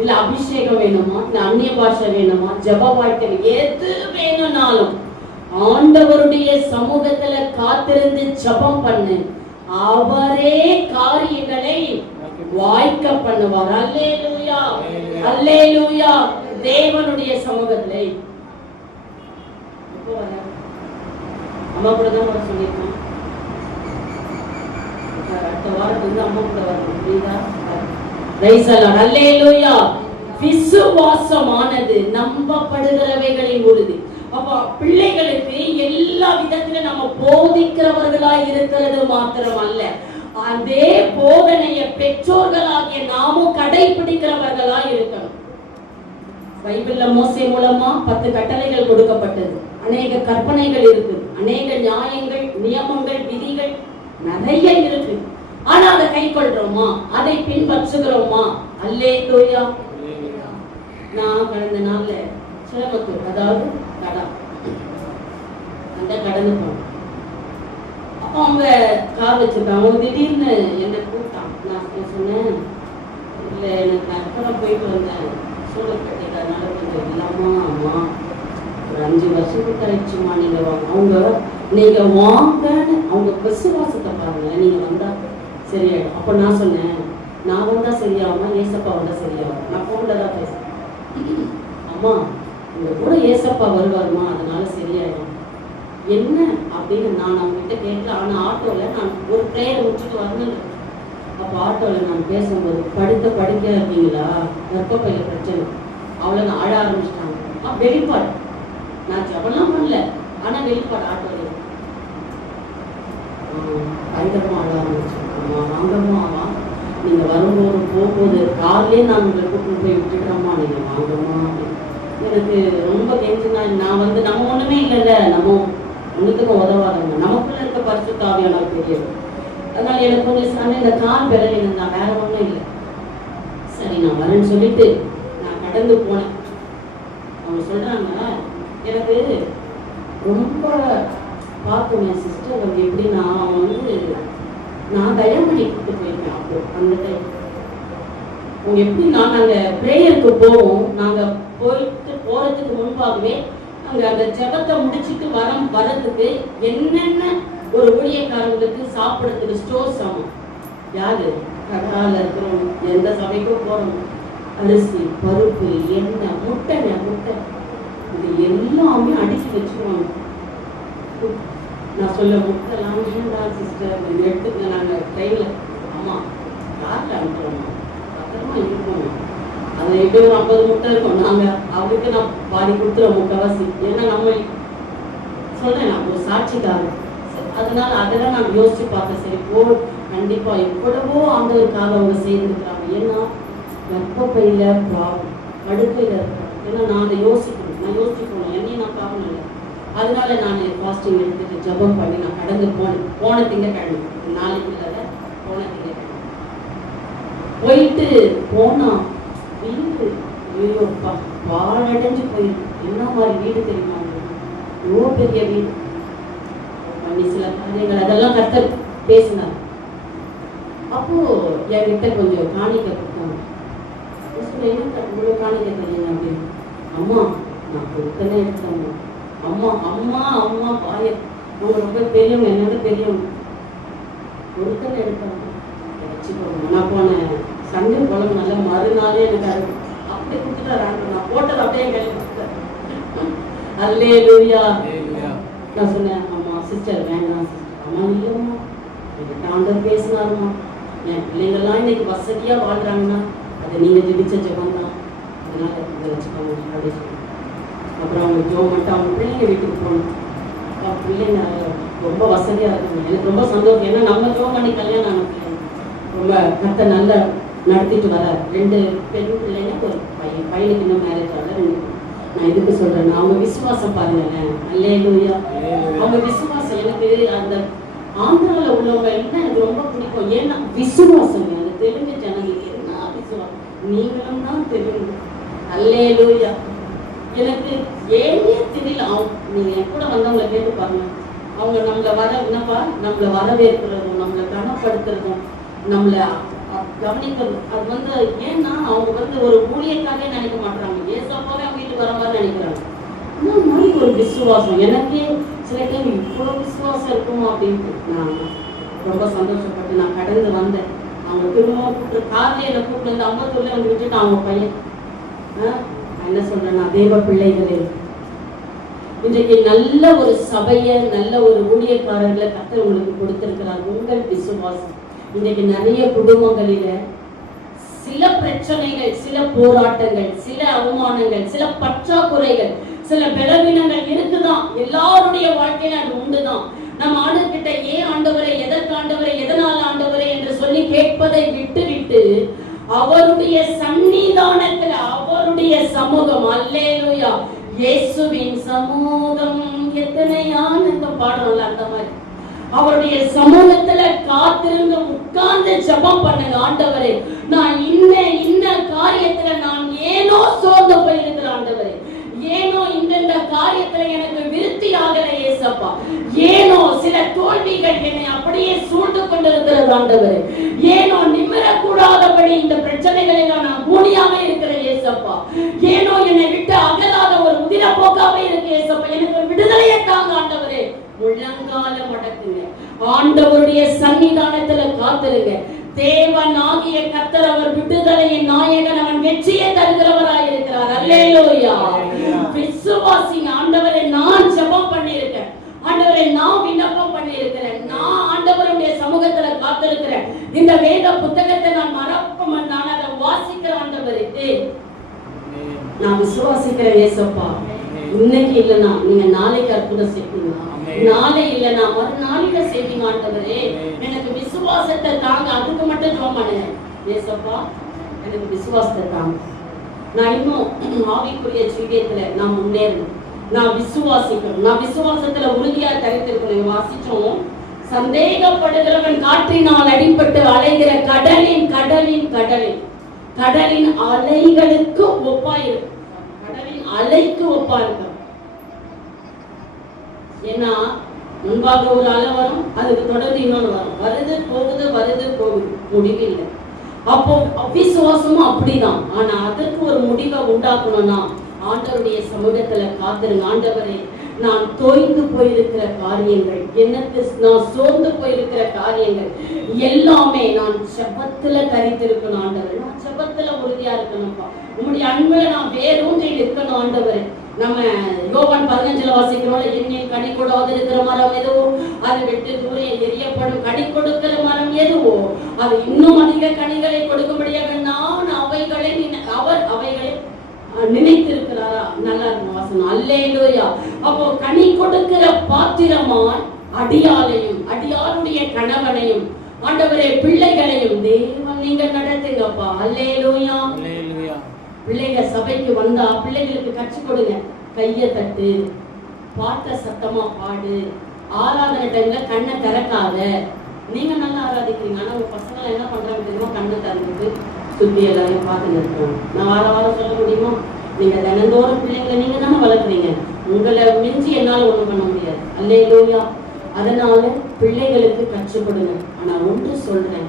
இல்ல அபிஷேகம் வேணுமா, இல்ல அந்நிய பாஷை வேணுமா, ஜெப வாழ்க்கை எது வேணும்னாலும் ஆண்டவருடைய சமூகத்துல காத்திருந்து ஜெபம் பண்ணு, அவரே காரியங்களை வாய்க்க பண்ணுவார். அல்லேலூயா. அல்லேலூயா. தேவனுடைய சமூகத்திலே அம்மா கூட தான் வர சொல்லியிருக்கோம். அடுத்த வாரத்துக்கு வந்து அம்மா கூட வரணும். புரியுதா? அல்லேலூயா. விசுவாசமானது நம்பப்படுகிறவைகளின் உறுதி. அப்ப பிள்ளைகளுக்கு எல்லா விதத்திலும் நம்ம போதிக்கிறவர்களாய் இருக்கிறது மாத்திரம் அல்ல, அதே போதனைய பெற்றோர்களாகிய நாமும் கடைபிடிக்கிறவர்களாய் இருக்கணும். பைபிள்ல மோசே மூலமா 10 கட்டளைகள் கொடுக்கப்பட்டது, அநேக கற்பனைகள் இருக்கு, அநேக நியாயங்கள், நியமங்கள், விதிகள் நிறைய இருக்கு. ஆனா அதை கை கொள்றோமா, அதை பின்பற்றுகிறோமா? அல்லேலூயா. நான் கடந்த நாள்ல சிலம்பத்தூர், அதாவது கடா அந்த கடந்து போனோம். அப்ப அவங்க கார் வச்சிருக்காங்க. அவங்க திடீர்னு என்ன கூப்பிட்டான். நான் சொன்னேன், இல்ல எனக்கு அப்புறம் போயிட்டு வந்தேன் சூழப்பட்டேன், அதனால கொஞ்சம் இல்லாமா அம்மா ஒரு 5 வருஷத்துக்கு ஆயிடுச்சுமா, நீங்க வாங்க. நீங்க வாங்கன்னு அவங்க விசுவாசத்தை பாருங்க, நீங்க வந்தா சரியாயிடும். அப்ப நான் சொன்னேன், நான் வந்தா சரியாகுமா, ஏசப்பா வந்தா சரியாகும்? நான் போன்ல தான் பேசுறேன். அம்மா உங்க கூட ஏசப்பா வருவாருமா, அதனால சரியாயிடும். என்ன அப்படின்னு நான் அவங்க கிட்ட கேட்கல. ஆனா ஆட்டோல நான் ஒரு பிரேயர் அப்போ ஆட்டோவில் நான் பேசும்போது படிக்க இருக்கீங்களா, கர்ப்பப்பையில பிரச்சனை, அவ்வளோ அழ ஆரம்பிச்சிட்டாங்க. வெளிப்பாடு, நான் ஜபம்லாம் பண்ணல, ஆனால் வெளிப்பாடு ஆட்டோவில் பயங்கரமாக அழ ஆரம்பிச்சேன். வாங்கம்மா வாங்க, நீங்கள் வரும்போது போகும்போது கார்லேயே நான் உங்களை கூப்பிட்டு போய் விட்டுடுறோம்மா, நீங்கள் வாங்கம்மா. எனக்கு ரொம்ப கெஞ்சினா, நான் நம்ம ஒன்றுமே இல்லைல்ல, நம்ம ஒன்றுத்துக்கும் உதவாதவங்க, நமக்குள்ள இருக்க பரிசுத்த ஆவியானவர் பெரியது. அதனால எனக்கு கொஞ்சம் இந்த கால் பெறல் இருந்தா, வேற ஒன்றும் இல்லை. சரி நான் வரேன்னு சொல்லிட்டு நான் கடந்து போனேன். அவங்க சொல்றாங்க, எனக்கு ரொம்ப பார்க்கும் என் சிஸ்டர் எப்படின்னா, அவங்க நான் தயார் பண்ணி கூப்பிட்டு போயிருக்கேன். அப்போ அந்த டைம் அவங்க எப்படின்னா, நாங்கள் ப்ரேயருக்கு போவோம், நாங்கள் போறதுக்கு முன்பாகவே அங்கே அந்த ஜபத்தை முடிச்சுட்டு வரதுக்கு என்னென்ன ஒரு ஊழியக்காரங்களுக்கு சாப்பிடறதுக்கு ஸ்டோர்ஸ் ஆகும். யாரு கடால இருக்கிறோம், எந்த சபைக்கும் போறோம், அரிசி, பருப்பு, எண்ணெய், முட்டை இது எல்லாமே அடுக்கி வச்சுருவாங்க. நான் சொல்ல முட்டைலாம் வேண்டாம் சிஸ்டர், எடுத்துக்க, நாங்கள் ட்ரெயினில் அம்மா காரில் அனுப்புகிறோம்மா, பத்திரமா இருக்கோம். அதில் எப்படி ஒரு 50 முட்டை இருக்கும், நாங்கள் அவருக்கு நான் பாதி கொடுத்துருவோம் முக்கால்வாசி. ஏன்னா நம்ம சொல்கிறேன், நான் ஒரு சாட்சிக்காக, அதனால அதெல்லாம் நான் யோசிச்சு பார்த்தேன். சரி கண்டிப்பாக எவ்வளவோ ஆண்டவருக்காக அவங்க செய்திருக்கிறாங்க. ஏன்னா கர்ப்பப்பையில் படுக்கையில் இருக்கிறாங்க. ஏன்னா நான் அதை யோசிக்கணும், என்னையும் நான் பார்க்கணும் இல்லை. அதனால நான் ஃபாஸ்டிங் எடுத்துட்டு ஜபம் பண்ணி நான் கடந்து போன திங்கக்கிழமை, நாளைக்கு இல்லாத போன திங்கக்கிழமை போயிட்டு போனா வீடு ஐயோப்பா பாழடைஞ்சு போயிருக்கு. என்ன மாதிரி வீடு தெரியுமா, ரொம்ப பெரிய வீடு. பண்ணி சில காரியங்கள் அதெல்லாம் கர்த்தர் பேசினார். அப்போ என்கிட்ட கொஞ்சம் காணிக்க கொடுத்தாங்க. என்ன இவ்வளோ காணிக்க தெரியுங்க அப்படின்னு. அம்மா நான் கொடுத்தனே எடுத்தேன். அம்மா அம்மா அம்மா பாய அவங்க ரொம்ப பெரியவங்க, என்னோட பெரியவங்க, ஒருத்தனை எடுத்தாங்க. வச்சுக்கோங்க, நான் போனேன் சண்டை குழம்பு நல்லா மறுநாளே எனக்கு அப்படி கொடுத்துட்டாரு. நான் போட்டது அப்படியே கையில் கொடுத்துட்டேன். அல்லேலூயா. நான் சொன்னேன், அம்மா சிஸ்டர் வேண்டாம் சிஸ்டர். அம்மா இல்லைம்மா, என்கிட்ட ஆண்டவர் பேசினாருமா, என் பிள்ளைங்கள்லாம் இன்னைக்கு வசதியாக வாழ்கிறாங்கன்னா அதை நீங்கள் ஜெபிச்ச ஜெபம் தான், அதனால இதை வச்சுக்கோங்க அப்படின்னு சொன்னேன். அப்புறம் அவங்க ஜோ மட்டும் அவங்க பிள்ளைங்க வீட்டுக்கு போகணும். பிள்ளைங்க ரொம்ப வசதியாக இருக்குங்க, எனக்கு ரொம்ப சந்தோஷம். ஏன்னா நம்ம ஜோ பண்ணி கல்யாணம் ஆன பிள்ளைங்க ரொம்ப கத்தை நல்லா நடத்திட்டு வர 2 பெண் பிள்ளைங்க, ஒரு பையனுக்கு இன்னும் மேரேஜ் ஆகல. 2 நான் எதுக்கு சொல்றேன்னா, அவங்க விசுவாசம் பாருங்களேன். அல்லேலூயா. அவங்க விசுவாசம் எனக்கு அந்த ஆந்திராவில் உள்ளவங்க எல்லாம் எனக்கு ரொம்ப பிடிக்கும். ஏன்னா விசுவாசம், அந்த தெலுங்கு ஜனங்களுக்கு என்ன விசுவாசம், நீங்களும் தான் தெலுங்கு. அல்லேலூயா. எனக்கு ஏனே தெரியல. நீங்க என் கூட வந்தவங்களை கேட்டு பாருங்க, அவங்க நம்மளை வரவேற்கிறதும், நம்மளை கனப்படுத்துறதும், நம்மளை கவனிக்கிறதும், அது ஏன்னா அவங்க ஒரு ஊழியக்காரே நினைக்க மாட்டாங்க, ஏசாப்பாவே அவங்க வீட்டுக்கு வர மாதிரி நினைக்கிறாங்க. இந்த மாதிரி ஒரு விசுவாசம் எனக்கே சில டைம் இவ்வளோ விசுவாசம் இருக்குமா அப்படின்ட்டு நான் ரொம்ப சந்தோஷப்பட்டு நான் கடந்து வந்தேன். அவங்க திரும்பவும் கூப்பிட்டு கார்லேயே என்னை கூப்பிட்டு வந்து அம்பத்தூர்ல வந்து விட்டுட்டு அவங்க பையன் என்ன சொல்றேன்னா, தேவ பிள்ளைகளே, இன்றைக்கு நல்ல ஒரு சபையை, நல்ல ஒரு ஊழியக்காரர்களை கர்த்தர் உங்களுக்கு கொடுத்திருக்கிறார். உங்கள் விசுவாசம் இன்றைக்கு நிறைய குடும்பங்களில சில பிரச்சனைகள், சில போராட்டங்கள், சில அவமானங்கள், சில பற்றாக்குறைகள், சில பலவீனங்கள் இருக்குதான். எல்லாருடைய வாழ்க்கையில அது உண்டுதான். நம்ம ஆண்டவர்கிட்ட ஏன் ஆண்டவரே, எதற்கு ஆண்டவரே, எதனால ஆண்டவரே என்று சொல்லி கேட்பதை விட்டு அவருடைய சன்னிதானத்துல, அவருடைய சமூகம், அல்லேலூயா, இயேசுவின் சமூகம் எத்தனை ஆனந்தம் பாடுறோம்ல, அந்த மாதிரி அவருடைய சமூகத்துல காத்திருந்து உட்கார்ந்து ஜெபம் பண்ணுங்க. ஆண்டவரே, நான் இன்ன காரியத்துல நான் ஏனோ சோர்ந்து போயிருக்கிற ஆண்டவரே, ஏனோ இந்த காரியத்துல எனக்கு விருத்தி ஆகல ஏசப்பா, ஏனோ சில தோல்விகள் என்னை அப்படியே சூழ்ந்து கொண்டிருக்கிறது ஆண்டவரே, ஏனோ நிமிரக்கூடாதபடி இந்த பிரச்சனைகளில் நான் கூடியாக இருக்கிறேன் ஏசப்பா, ஏனோ என்னை விட்டு அகலாத ஒரு உதிர போக்காவே இருக்கு ஏசப்பா, எனக்கு ஒரு விடுதலையை தாங்க ஆண்டவரே. முழங்கால மடக்குங்க, ஆண்டவருடைய சன்னிதானத்துல காத்திருங்க. தேவனாகிய கர்த்தர் அவர் விடுதலையின் நாயகன், அவன் வெற்றியை தருகிறவராய் இருக்கிறார். அல்லேலூயா. விசுவாசிங்க. ஆண்டவரே, நான் ஜெபம் பண்ணியிருக்கேன், ஆண்டவரே நான் விண்ணப்பம் பண்ணியிருக்கிறேன், நான் ஆண்டவருடைய சமூகத்துல காத்து காத்திருக்கிற இந்த வேத புத்தகத்தை நான் நான் அதை வாசிக்கிற ஆண்டவரே, நான் விசுவாசிக்கிறேன் ஏசப்பா. இன்னைக்கு இல்லைன்னா நீங்க நாளைக்கு அற்புதம் செய்வீங்க, நாளை இல்லைன்னா மறுநாளில செய்வீங்க ஆண்டவரே. எனக்கு விசுவாசத்தை தாங்க, அதுக்கு மட்டும் ஜெபம் பண்ணுங்க ஏசப்பா, எனக்கு விசுவாசத்தை தாங்க. நான் இன்னும் ஆவிக்குரிய ஜீவியத்துல நான் முன்னேறணும், நான் விசுவாசிக்கணும், நான் விசுவாசத்துல உறுதியா தரித்திருக்கணும். வாசிச்சோம், சந்தேகப்படுகிறவன் காற்றினால் அடிபட்டு அலைகிற கடலின் கடலின் கடலின் கடலின் அலைகளுக்கு ஒப்பாயிருக்கு, கடலின் அலைக்கு ஒப்பா இருக்கு. ஏன்னா முன்பாக ஒரு அலை வரும், அதுக்கு தொடர்ந்து இன்னொன்று வரும், வருது போகுது வருது போகுது, முடிவில்லை. அப்போ அவிசுவாசமும் அப்படிதான். ஆனா அதற்கு ஒரு முடிவை உண்டாக்கணும்னா ஆண்டவருடைய சமூகத்துல காத்திருங்க. ஆண்டவரே, நான் தோய்ந்து போயிருக்கிற காரியங்கள், எனக்கு நான் சோர்ந்து போயிருக்கிற காரியங்கள் எல்லாமே நான் செபத்துல தரித்திருக்கணும் ஆண்டவர். நான் செபத்துல உறுதியா இருக்கணும்ப்பா. உங்களுடைய அன்புல நான் வேரூன்றி இருக்கணும் ஆண்டவர். நம்ம யோவான் 15 வாசிக்கிறோம், எண்ணெய் கனி கொடாது இருக்கிற மரம் எதுவோ அது வெட்டு தூரம் எரியப்படும், கனி கொடுக்கிற மரம் எதுவோ அது இன்னும் அதிக கனிகளை கொடுக்கும்படியாக நான் அவைகளை அவைகளை நினைத்திருக்கிறாரா? நல்லா இருக்கும் வாசனம். அல்லேலூயா. அப்போ கனி கொடுக்கிற பாத்திரமாய் அடியாளையும் அடியாளுடைய கணவனையும் ஆண்டவரே பிள்ளைகளையும் தேவன் நீங்க நடத்துங்கப்பா. அல்லேலூயா. பிள்ளைங்க சபைக்கு வந்தா பிள்ளைகளுக்கு கற்றுக் கொடுங்க. கைய தட்டு, பாட்ட சத்தமா பாடு, ஆராதனை டைம்ல கண்ணை திறக்காத. நீங்க நல்லா ஆராதிக்கிறீங்க, ஆனா உங்க பசங்க என்ன பண்றாங்க தெரியுமா? கண்ணை திறந்துட்டு சுத்தி எல்லாரையும் பார்த்து நிற்கிறோம். நான் வாரம் சொல்ல முடியுமா? நீங்க தினந்தோறும் பிள்ளைங்களை நீங்க தானே வளர்க்குறீங்க, உங்களை மிஞ்சி என்னால ஒண்ணும் பண்ண முடியாது. அல்லேலூயா. அதனால பிள்ளைகளுக்கு கற்றுக்கொடுங்க. ஆனா ஒன்று சொல்றேன்,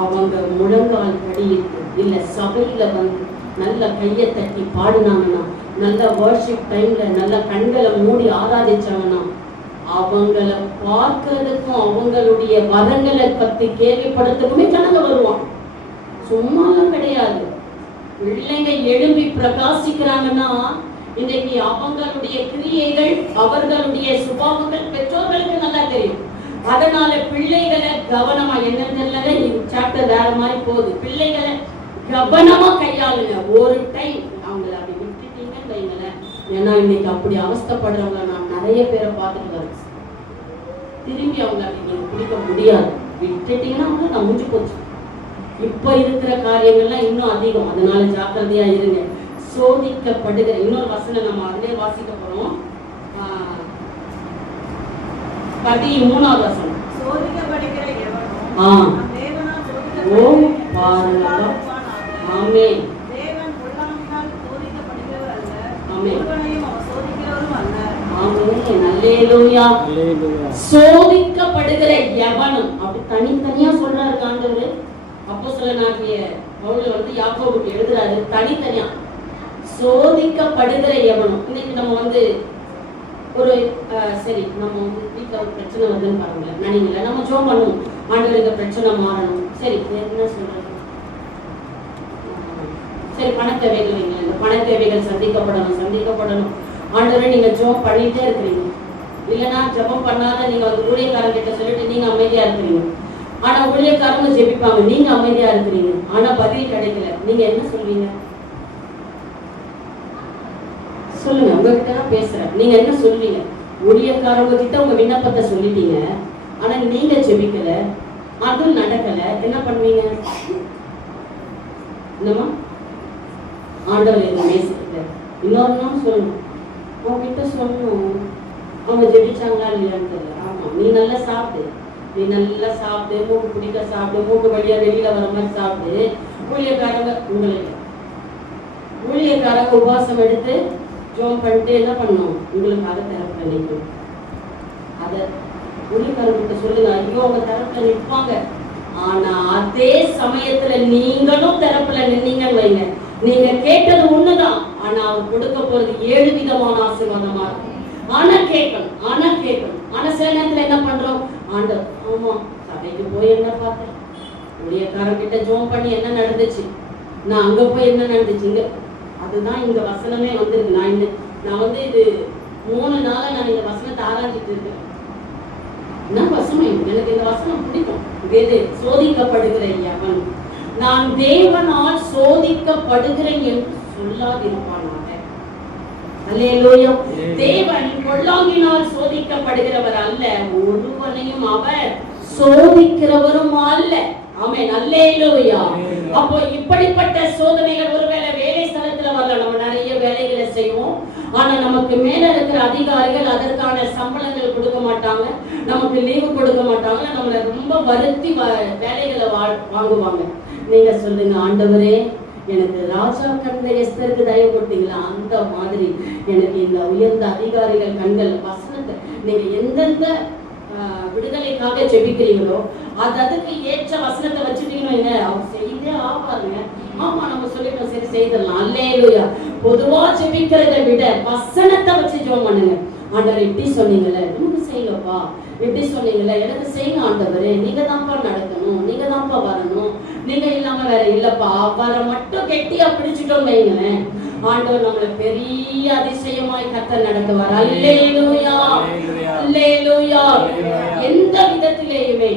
அவங்க முழங்கால் படியிட்டு இல்ல சபையில வந்து நல்ல கையை தட்டி பாடினாங்கன்னா, நல்ல வர்ஷிப் டைம்ல நல்ல கண்களை மூடி ஆராதிச்சாங்கன்னா, அவங்கள பார்க்கறதுக்கும் அவங்களுடைய வரங்களை பத்தி கேள்விப்படுறதுக்குமே ஜனங்க வருவான். சும்மாலாம் கிடையாது. பிள்ளைங்க எழும்பி பிரகாசிக்கிறாங்கன்னா இன்னைக்கு அவங்களுடைய கிரியைகள், அவர்களுடைய சுபாவங்கள் பெற்றோர்களுக்கு நல்லா தெரியும். அதனால பிள்ளைகளை கவனமா, என்ன சாப்டர் வேற மாதிரி போகுது, பிள்ளைகளை கவனமா கையாளுங்க. ஒரு டைம் அவங்கள அப்படி விட்டுட்டீங்கன்னு வைங்களேன். ஏன்னா இன்னைக்கு அப்படி அவஸ்தப்படுறவங்க நான் நிறைய பேரை பார்த்துட்டு வரேன். திரும்பி அவங்க அப்படி நீங்க பிடிக்க முடியாது. விட்டுட்டீங்கன்னா அவங்க நான் முடிஞ்சு போச்சு. இப்ப இருக்கிற காரியங்கள்லாம் இன்னும் அதிகம். அதனால ஜாக்கிரதையா இருங்க. சோதிக்கப்படுகிற இன்னொரு வசனம் நம்ம அதிலே வாசிக்க போறோம். 13வது வசனம். சோதிக்கப்படுகிற எவனும் ஆமென். தேவன் பொல்லாமையால் சோதிக்கப்படுகிறவர் அல்ல, ஆமென். ஒருவனையும் அவர் சோதிக்கிறவரும் அல்ல. ஆமென். அல்லேலூயா. சோதிக்கப்படுகிற எவனும் அப்படி தனித்தனியா சொல்றாரு ஆண்டவர். அப்போஸ்தலனாகிய பவுல் வந்து யாக்கோபுக்கு எழுதுறாரு தனித்தனியா. சோதிக்கப்படுகிற எவனும். இன்னைக்கு நம்ம வந்து ஒரு சரி, நம்ம வந்து வீட்டில் ஒரு பிரச்சனை வருதுன்னு பாருங்களேன், நினைங்கள நம்ம ஜோம் பண்ணுவோம், ஆண்டவர் இந்த பிரச்சனை மாறணும். சரி, என்ன சொல்றது? சரி, பண தேவைகள் வைங்களேன், இந்த பண தேவைகள் சந்திக்கப்படணும். ஆண்டவரை நீங்க ஜோம் பண்ணிட்டே இருக்கிறீங்க. இல்லைன்னா ஜபம் பண்ணாத நீங்க வந்து ஊழியக்காரன் கிட்ட சொல்லிட்டு நீங்க அமைதியா இருக்கிறீங்க. ஆனா ஊழியக்காரங்க ஜெபிப்பாங்க, நீங்க அமைதியா இருக்கிறீங்க. ஆனா பதில் கிடைக்கல. நீங்க என்ன சொல்வீங்க? சொல்லுங்க. உங்ககிட்ட நான் பேசுறேன். நீங்க என்ன சொல்வீங்க? ஊழியக்காரங்க கிட்ட உங்க விண்ணப்பத்தை சொல்லிட்டீங்க, ஆனா நீங்க ஜெபிக்கல, அதுவும் நடக்கல. என்ன பண்ணுவீங்க? என்னமா? ஆண்டவர் எதுவுமே செய்யல. இன்னொரு நாள் சொல்லணும், அவங்க கிட்ட சொல்லணும், அவங்க ஜெபிச்சாங்களா இல்லையான்னு தெரியல. ஆமா, நீ நல்லா சாப்பிடு, நீ நல்லா சாப்பிடு, மூக்கு பிடிக்க சாப்பிடு, மூக்கு வழியா வெளியில வர மாதிரி சாப்பிடு. ஊழியக்காரங்க உபவாசம் எடுத்து ஜோம் பண்ணிட்டு என்ன பண்ணணும்? உங்களுக்காக தரப்புல நிற்கணும். அதை ஊழியக்காரங்கிட்ட சொல்லுங்க. ஐயோ, அவங்க தரப்புல நிற்பாங்க. ஆனா அதே சமயத்துல நீங்களும் தரப்புல நின்னீங்கன்னு வைங்க, நீங்க கேட்டது ஒண்ணுதான், ஆனா அவர் கொடுக்க போறது 7 விதமான ஆசீர்வாதமா இருக்கும். ஆனா கேட்கணும். ஆனா சில நேரத்துல என்ன பண்றோம்? ஆண்டவர், ஆமா சபைக்கு போய் என்ன பார்த்தேன், ஊழியக்காரங்கிட்ட ஜோம் பண்ணி என்ன நடந்துச்சு, நான் அங்க போய் என்ன நடந்துச்சுங்க. அதுதான் இந்த வசனமே வந்திருக்கு. நான் வந்து இது 3 நாளா நான் இந்த வசனத்தை ஆராய்ச்சிட்டு இருக்கேன். என்ன வசனம்? எனக்கு இந்த வசனம் பிடிக்கும். எது? சோதிக்கப்படுகிற எவன் நான் தேவனால் சோதிக்கப்படுகிறேன் என்று சொல்லாதிருப்பானாக. அல்லேலூயா. தேவன் பொல்லாங்கினால் சோதிக்கப்படுகிறவர் அல்ல, ஒருவனையும் அவர் சோதிக்கிறவரும் அல்ல. ஆமென். அல்லேலூயா. அப்போ இப்படிப்பட்ட சோதனைகள் ஒருவேளை வேலை ஸ்தலத்துல வரல, நம்ம நிறைய வேலைகளை செய்வோம், ஆனா நமக்கு மேல இருக்கிற அதிகாரிகள் அதற்கான சம்பளங்கள் கொடுக்க மாட்டாங்க, நமக்கு லீவு கொடுக்க மாட்டாங்க, நம்மளை ரொம்ப வருத்தி வேலைகளை வாங்குவாங்க. நீங்க சொல்லுங்க, ஆண்டவரே எனக்கு ராஜா கண்கள் எஸ்தருக்கு தயவு கொடுத்தீங்களா, அந்த மாதிரி எனக்கு இந்த உயர்ந்த அதிகாரிகள் கண்கள் வசனத்தை நீங்க எந்தெந்த விடுதலைக்காக ஜெபிக்கிறீங்களோ அதுக்கு ஏற்ற வசனத்தை வச்சுட்டீங்கன்னா அவர் செய்தே ஆவாருங்க. ஆமா, நம்ம சொல்லிட்டோம், சரி செய்திடலாம். அல்லேலூயா. பொதுவா ஜெபிக்கிறதை விட வசனத்தை வச்சு ஜெபம் பண்ணுங்க. ஆண்டவர் எப்படி சொன்னீங்கல்ல, எனக்கு செய்யுங்கப்பா, எப்படி சொன்னீங்கல்ல எனக்கு செய்யுங்க ஆண்டவரே, நீங்க தான்ப்பா நடத்தணும், நீங்க தான்ப்பா வரணும், நீங்க இல்லாம வேற இல்லப்பா, அவரை மட்டும் கெட்டியா பிடிச்சிட்டோம் வைங்களேன், ஆண்டவர் நம்மளை பெரிய அதிசயமாய் கர்த்தர் நடத்துவார். அல்லேலூயா, அல்லேலூயா. எந்த விதத்திலேயுமே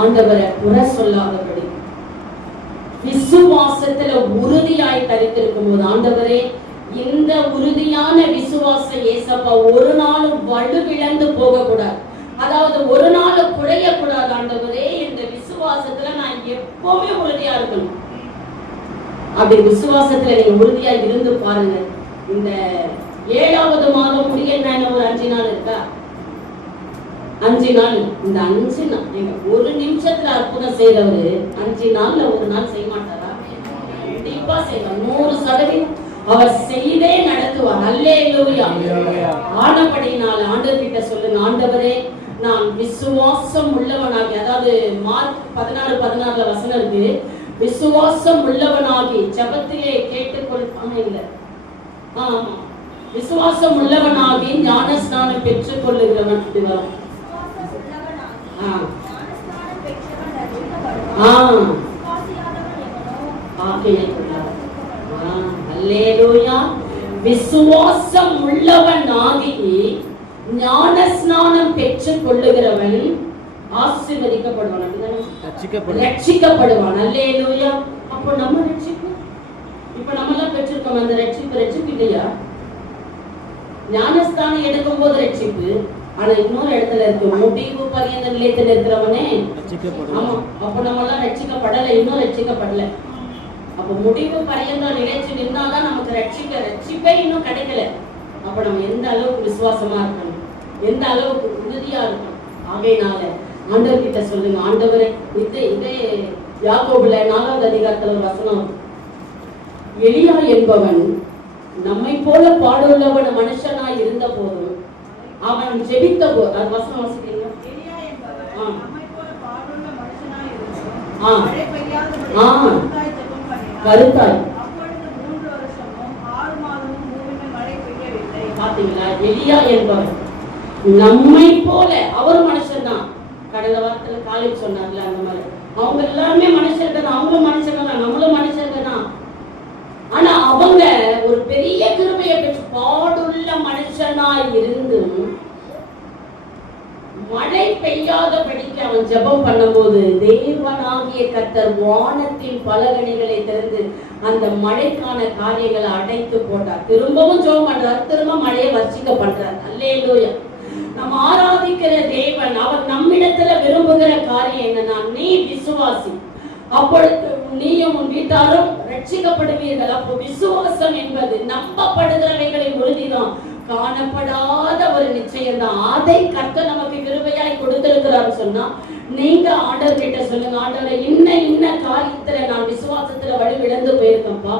ஆண்டவரை குறை சொல்லாதபடி விசுவாசத்துல உறுதியாய் தரித்திருக்கும் போது, ஆண்டவரே இந்த உறுதியான விசுவாசம் ஏசப்பா ஒரு நாளும் வலுவிழந்து போக கூடாது, அதாவது ஒரு நாள் குறைய கூடாது. ஆண்டவரே இந்த விசுவாசத்துல நான் எப்பவுமே உறுதியா இருக்கணும். அப்படி விசுவாசத்துல நீங்க உறுதியா இருந்து பாருங்க. இந்த 7வது மாதம் முடிய ஒரு 5 நாள் இருக்கா, 5 நாள், இந்த 5 நாள் எங்க ஒரு நிமிஷத்துல அற்புதம் செய்யறவரு 5 நாள்ல ஒரு நாள் செய்ய மாட்டாரா? கண்டிப்பா செய்வார். 100% அவர் செய்தே நடத்துவார். அல்லேலூயா. ஆனபடியினால் ஆண்டவர்கிட்ட சொல்லுங்க, ஆண்டவரே நான் விசுவாசம் உள்ளவனாகி, அதாவது மார்க் 16:16 வசனம் இருக்கு, விசுவாசம் உள்ளவனாகி ஜெபத்திலே கேட்டுக்கொள்வாங்க இல்ல, ஆமா, விசுவாசம் உள்ளவனாகி ஞானஸ்நானம் பெற்றுக் கொள்ளுகிறவன் வரும். அல்லேலூயா. விசுவாசம் உள்ளவனாகி ஞானஸ்நானம் பெற்றுக் கொள்ளுகிறவன் ஆசீர்வதிக்கப்படுவான், ரட்சிக்கப்படுவான். அல்லேலூயா. அப்போ நம்ம ரட்சிப்பு இப்ப நம்ம எல்லாம் பெற்றிருக்கோம், அந்த ரட்சிப்பு இல்லையா? ஞானஸ்தானம் எடுக்கும் போது ரட்சிப்பு, ஆனா இன்னொரு இடத்துல இருக்கு, முடிவு பரியந்த நிலையத்தில் இருக்கிறவனே. ஆமா, அப்ப நம்ம எல்லாம் ரட்சிக்கப்படல, இன்னும் ரட்சிக்கப்படல. அப்ப முடிவு பரியந்த நிலைச்சு நின்னாதான் நமக்கு ரட்சிப்பே இன்னும் கிடைக்கல. அப்ப நம்ம எந்த அளவுக்கு விசுவாசமா இருக்கணும், எந்த அளவுக்கு உறுதியா இருக்கணும். ஆகையினால ஆண்டவர்கிட்ட சொல்லுங்க, ஆண்டவரே இதே யாக்கோபுல 4வது அதிகாரத்துல ஒரு வசனம், எலியா என்பவன் நம்மை போல பாடுள்ளவன் மனுஷனாய் இருந்த போதும் அவன் ஜெபித்த போது, அது வசனம் வாசிக்கிறீங்க, கருத்தாய் பாத்தீங்களா? எலியா என்பவன் நம்மை போல, அவர் மனுஷன் தான். கடந்த வாரத்துல காலேஜ் சொன்னார்ல, அந்த மாதிரி அவங்க எல்லாருமே மனுஷர்கள் தான், அவங்களும் மனுஷர்கள் தான், நம்மளும் மனுஷர்கள் தான். ஆனா அவங்க ஒரு பெரிய கிருபையை பெற்று பாடுள்ள மனுஷனாய் இருந்தும் மழை பெய்யாதபடிக்கு அவன் ஜெபம் பண்ணும்போது தேவனாகிய கர்த்தர் வானத்தின் பலகணிகளை திறந்து அந்த மழைக்கான காரியங்களை அடைத்து போட்டார். திரும்பவும் ஜெபம் பண்றார், திரும்ப மழையை வர்ஷிக்க பண்றார். அல்லேலூயா. நம்ம ஆராதிக்கிற தேவன் அவர் நம்மிடத்துல விரும்புகிற காரியம் என்னன்னா, நீ விசுவாசி, அப்பொழுது நீயும் உன் வீட்டாரும் ரட்சிக்கப்படுவீர்கள். அப்போ விசுவாசம் என்பது நம்பப்படுகிறவைகளின் உறுதிதான், காணப்படாத ஒரு நிச்சயம் தான். அதை கர்த்தர் நமக்கு கிருபையாய் கொடுத்திருக்கிறார் சொன்னா, நீங்க ஆண்டவர் கிட்ட சொல்லுங்க, ஆண்டவரே இன்ன காரியத்துல நான் விசுவாசத்துல வலுவிழந்து போயிருக்கேன்ப்பா,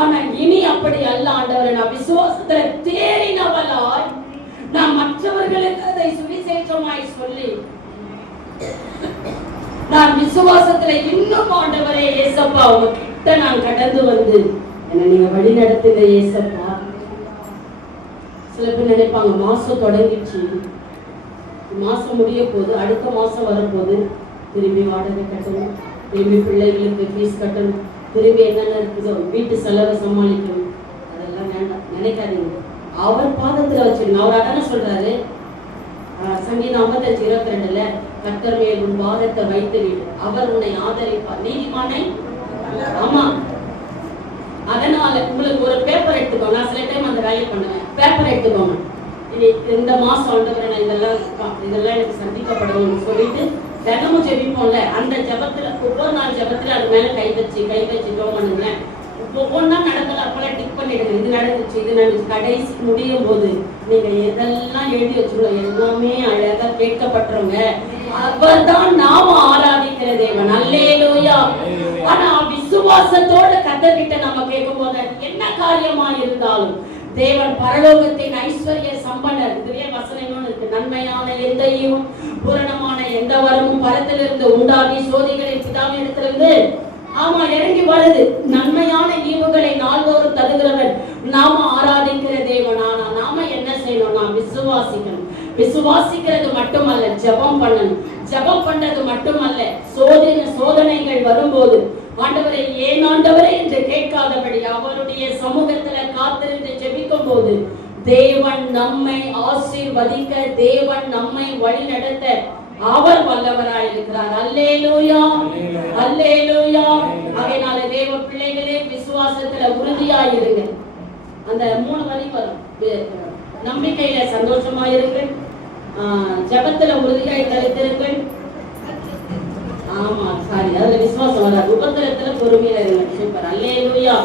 ஆனா இனி அப்படி அல்ல ஆண்டவரே, நான் விசுவாசத்துல தேறினவளாய் நான் மற்றவர்களுக்கு அதை சுவிசேஷமாய் சொல்லி நான் விசுவாசத்துல இன்னும் ஆண்டவரே ஏசப்பா உங்ககிட்ட நான் கடந்து வந்து என்ன நீங்க வழி நடத்துங்க ஏசப்பா. சில பேர் நினைப்பாங்க, மாசம் தொடங்கிடுச்சு, மாசம் முடிய போது, அடுத்த மாசம் வரும்போது திரும்பி வாடகை கட்டணும், திரும்பி பிள்ளைகளுக்கு ஃபீஸ் கட்டணும், திரும்பி என்னென்ன இருக்குதோ வீட்டு செலவை சமாளிக்கணும், அதெல்லாம் வேண்டாம், நினைக்காதீங்க. அவர் பாதத்துல வச்சிருங்க. அவர் அதான சொல்றாரு சங்கீதம் 55:22 கர்த்தர் மேல் உன் பாதத்தை வைத்து விடு, அவர் உன்னை ஆதரிப்பார், நீதிமானை. ஆமா, அதனால உங்களுக்கு ஒரு பேப்பர் எடுத்துக்கோங்க. நான் சில டைம் அந்த வேலையை பண்ணுவேன். பேப்பர் எடுத்துக்கோங்க. இந்த மாசம் ஆண்டவரை நான் இதெல்லாம் எனக்கு சந்திக்கப்படும் சொல்லிட்டு தினமும் ஜெபிப்போம்ல, அந்த ஜெபத்துல ஒவ்வொரு நாள் ஜெபத்துல அது மேல கை வச்சு ஜெபம் பண்ணுங்களேன். ஒவ்வொன்னா நடக்கல அப்பெல்லாம் டிக் பண்ணிடுங்க. இது நடந்துச்சு, இது நடந்துச்சு. கடைசி முடியும் போது நீங்க எதெல்லாம் எழுதி வச்சுக்கணும் எல்லாமே அழகா கேட்கப்பட்டுருங்க. அவர்தான் நாம ஆராதிக்கிற தேவன். அல்லேலூயா. ஆனா விசுவாசத்தோட கர்த்தர்கிட்ட நம்ம கேட்கும் போது என்ன காரியமா இருந்தாலும் தேவன் பரலோகத்தின் ஐஸ்வர்ய சம்பனர். இதுவே வசனம் இருக்கு, நன்மையான எந்த ஈவும் பூரணமான எந்த வரமும் பரத்திலிருந்து உண்டாகி சோதிகளின் பிதாவின் இடத்திலிருந்து ஆமா இறங்கி வருது. நன்மையான ஈவுகளை நாள்தோறும் தருகிறவர் நாம ஆராதிக்கிற தேவன். ஆனா நாம என்ன செய்யணும்னா விசுவாசிக்கணும். விசுவாசிக்கிறது மட்டுமல்ல, ஜெபம் பண்ணணும். ஜெபம் பண்றது மட்டுமல்ல, சோதனைகள் வரும்போது ஆண்டவரை ஏன் ஆண்டவரை என்று கேட்காதபடி அவருடைய சமூகத்துல காத்திருந்து ஜெபிக்கும் போது தேவன் நம்மை ஆசீர்வதிக்க, தேவன் நம்மை வழி நடத்த அவர் வல்லவராய் இருக்கிறார். அல்லேலூயா, அல்லேலூயா. அதனால தேவ பிள்ளைகளே விசுவாசத்துல உறுதியாய் இருங்க. அந்த 3 வரி வரும். நம்பிக்கையில சந்தோஷமாயிருங்கள், ஜெபத்துல உறுதியாய் தரித்திருங்கள். ஆமா சாரி, அதுல விசுவாசம் வராது. உபத்திரத்துல பொறுமையா இருங்க. சூப்பர், அல்லேலூயா.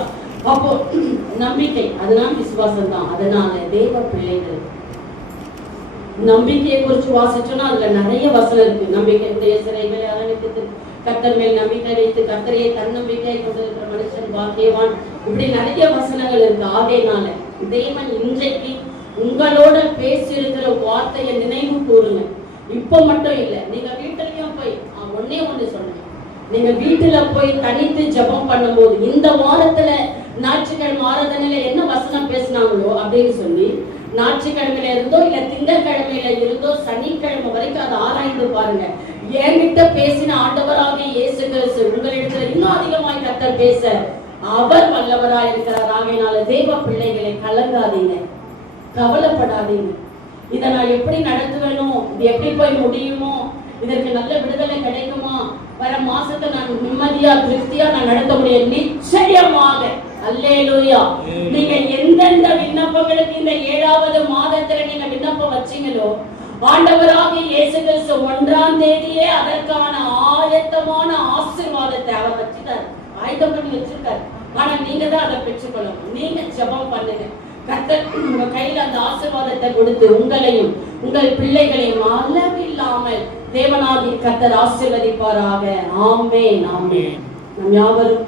அப்போ நம்பிக்கை அதுதான் விசுவாசம் தான். அதனால தேவ பிள்ளைகள் நம்பிக்கையை குறிச்சு வாசிச்சோம்னா அதுல நிறைய வசனம் இருக்கு. நம்பிக்கை தேசரைகளை அரணித்து கர்த்தர் மேல் நம்பிக்கை வைத்து கர்த்தரையே தன்னம்பிக்கை கொண்டிருக்கிற மனுஷன் பாக்கியவான், இப்படி நிறைய வசனங்கள் இருக்கு. ஆகையினால தேவன் இன்றைக்கு உங்களோட பேசியிருக்கிற வார்த்தையை நினைவு கூறுங்க. இப்ப மட்டும் இல்ல, நீங்க வீட்டுலயும் போய் ஒண்ணு சொல்லுங்க. நீங்க வீட்டுல போய் தனித்து ஜெபம் பண்ணும்போது இந்த வாரத்துல ஞாயிற்றுக்கிழமை ஆராதனையில என்ன வசனம் பேசினாங்களோ அப்படின்னு சொல்லி ஞாயிற்றுக்கிழமையில இருந்தோ இல்ல திங்கட்கிழமையில இருந்தோ சனிக்கிழமை வரைக்கும் அதை ஆராய்ந்து பாருங்க. என்கிட்ட பேசின ஆண்டவராகிய இயேசு கிறிஸ்து உங்களிடத்துல இன்னும் அதிகமாய் கர்த்தர் பேச அவர் வல்லவராய் இருக்கிறார். ஆகையினால தேவ பிள்ளைகளை கலங்காதீங்க, கவலைப்படாதீங்க. இதை நான் எப்படி நடத்துவேனோ, இது எப்படி போய் முடியுமோ, இதற்கு நல்ல விடுதலை கிடைக்குமா, வர மாசத்தை நான் நிம்மதியா திருப்தியா நான் நடத்த முடியும். நிச்சயமாக அல்லேலூயா. நீங்க எந்தெந்த விண்ணப்பங்களுக்கு இந்த 7வது மாதத்துல நீங்க விண்ணப்பம் வச்சீங்களோ ஆண்டவராகிய இயேசு கிறிஸ்து 1ஆம் தேதியே அதற்கான ஆயத்தமான ஆசீர்வாதத்தை அவர் வச்சுட்டார், ஆயத்தம் பண்ணி வச்சிருக்காரு. ஆனா நீங்க தான் அதை பெற்றுக்கொள்ளணும். நீங்க ஜெபம் பண்ணுங்க. கர்த்தர் உங்க கையில அந்த ஆசீர்வாதத்தை கொடுத்து உங்களையும் உங்கள் பிள்ளைகளையும் அளவில்லாமல் தேவனாகிய கர்த்தர் ஆசீர்வதிப்பாராக. ஆமென், ஆமென். நம் யாவரும்